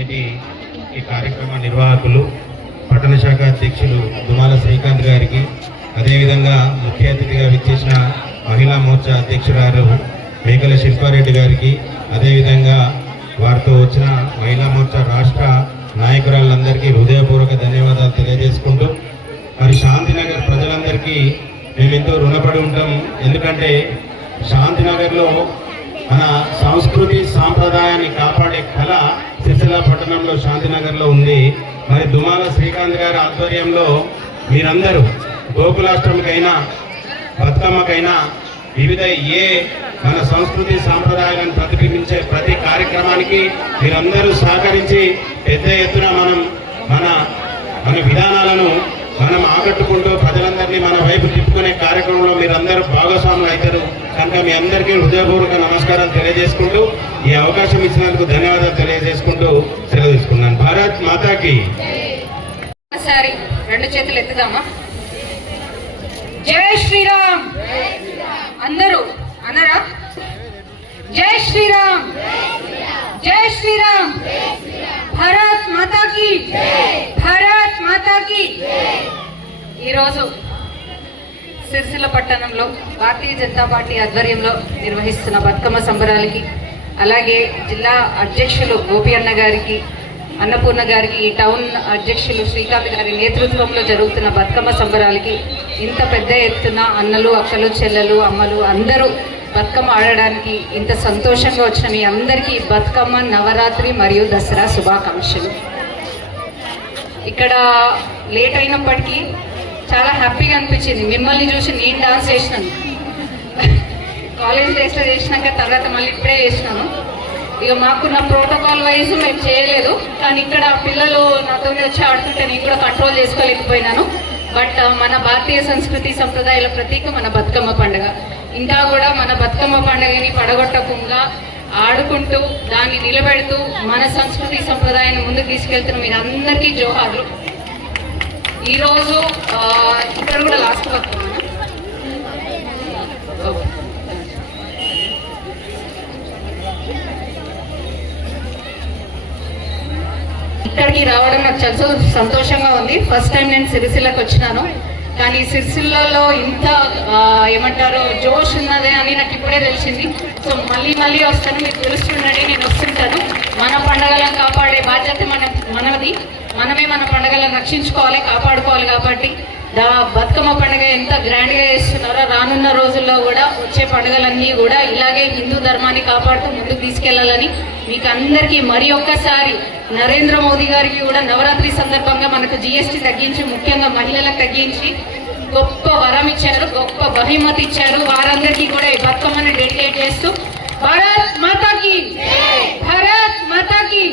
నేటి ఈ కార్యక్రమ నిర్వాహకులు పట్టణ శాఖ అధ్యక్షులు దుమాల శ్రీకాంత్ గారికి, అదేవిధంగా ముఖ్య అతిథిగా విచ్చేసిన మహిళా మోర్చా అధ్యక్షురాలు మేకల శిల్పారెడ్డి గారికి, అదేవిధంగా వారితో వచ్చిన మహిళా మోర్చా రాష్ట్ర నాయకురాలందరికీ హృదయపూర్వక ధన్యవాదాలు తెలియజేసుకుంటూ, మరి శాంతినగర్ ప్రజలందరికీ మేమెంతో రుణపడి ఉంటాం. ఎందుకంటే శాంతినగర్లో మన సంస్కృతి సాంప్రదాయాన్ని కాపాడే కళ సిరిసిల్ల పట్టణంలో శాంతినగర్లో ఉంది. మరి దుమాల శ్రీకాంత్ గారి ఆధ్వర్యంలో మీరందరూ గోకులాష్టమికైనా బతుకమ్మకైనా వివిధ మన సంస్కృతి సాంప్రదాయాలను ప్రతిబింబించే ప్రతి కార్యక్రమానికి మీరందరూ సహకరించి పెద్ద ఎత్తున మన విధానాలను మనం ఆకట్టుకుంటూ ప్రజలందరినీ మన వైపు తిప్పుకునే కార్యక్రమంలో మీరందరూ భాగస్వాములు అవుతారు కనుక మీ అందరికీ హృదయపూర్వక నమస్కారాలు తెలియజేసుకుంటూ ఈ అవకాశం ఇచ్చినందుకు ధన్యవాదాలు తెలియజేసుకుంటూ సెలవు తీసుకున్నాను. భారత్ మాతాకి. ఒకసారి రెండు చేతులు ఎత్తుదామా? జై శ్రీరామ్. అందరూ అన్నారా? జై శ్రీరామ్, జై శ్రీరామ్. భారత్ మాతాకి, భారత్ మాతాకి. ఈరోజు సిరిసిల్ల పట్టణంలో భారతీయ జనతా పార్టీ ఆధ్వర్యంలో నిర్వహిస్తున్న బతుకమ్మ సంబరాలకి, అలాగే జిల్లా అధ్యక్షులు గోపి అన్న గారికి, అన్నపూర్ణ గారికి, టౌన్ అధ్యక్షులు శ్రీకాంత్ గారి నేతృత్వంలో జరుగుతున్న బతుకమ్మ సంబరాలకి ఇంత పెద్ద ఎత్తున అన్నలు, అక్కలు, చెల్లెలు, అమ్మలు అందరూ బతుకమ్మ ఆడడానికి ఇంత సంతోషంగా వచ్చిన మీ అందరికీ బతుకమ్మ నవరాత్రి మరియు దసరా శుభాకాంక్షలు. ఇక్కడ లేట్ అయినప్పటికీ చాలా హ్యాపీగా అనిపించింది. మిమ్మల్ని చూసి నేను డాన్స్ చేసినాను. కాలేజ్ డేస్లో చేసినాక తర్వాత మళ్ళీ ఇప్పుడే చేసినాను. ఇక మాకున్న ప్రోటోకాల్ వైజ్ మేము చేయలేదు, కానీ ఇక్కడ పిల్లలు నాతోనే వచ్చి ఆడుతుంటే నేను కూడా కంట్రోల్ చేసుకోలేకపోయినాను. బట్ మన భారతీయ సంస్కృతి సంప్రదాయాల ప్రతీక మన బతుకమ్మ పండుగ. ఇంకా కూడా మన బతుకమ్మ పండుగని పడగొట్టకుండా ఆడుకుంటూ దాన్ని నిలబెడుతూ మన సంస్కృతి సంప్రదాయాన్ని ముందుకు తీసుకెళ్తున్న మీరందరికీ జోహార్లు. ఈరోజు ఇక్కడ కూడా లాస్ట్ బతుకమ్మ ఇక్కడికి రావడం నాకు చాలా సంతోషంగా ఉంది. ఫస్ట్ టైం నేను సిరిసిల్లకు వచ్చినాను, కానీ సిరిసిల్లలో ఇంత ఏమంటారు జోష్ ఉన్నదే అని నాకు ఇప్పుడే తెలిసింది. సో మళ్ళీ వస్తాను, మీకు తెలుస్తుండండి, నేను వస్తుంటాను. మన పండుగలను కాపాడే బాధ్యత మనది. మనమే మన పండుగలను రక్షించుకోవాలి, కాపాడుకోవాలి. కాబట్టి బతుకమ్మ పండుగ ఎంత గ్రాండ్గా చేస్తున్నారో రానున్న రోజుల్లో కూడా వచ్చే పండుగలన్నీ కూడా ఇలాగే హిందూ ధర్మాన్ని కాపాడుతూ ముందుకు తీసుకెళ్లాలని మీకు అందరికీ మరి ఒక్కసారి నరేంద్ర మోదీ గారికి కూడా నవరాత్రి సందర్భంగా మనకు GST తగ్గించి, ముఖ్యంగా మహిళలకు తగ్గించి గొప్ప వరం ఇచ్చారు, గొప్ప బహుమతి ఇచ్చారు. వారందరికీ కూడా ఈ బతుకమ్మని డెడికేట్ చేస్తూ భారత్ మాతాకి, భారత్ మాతాకి.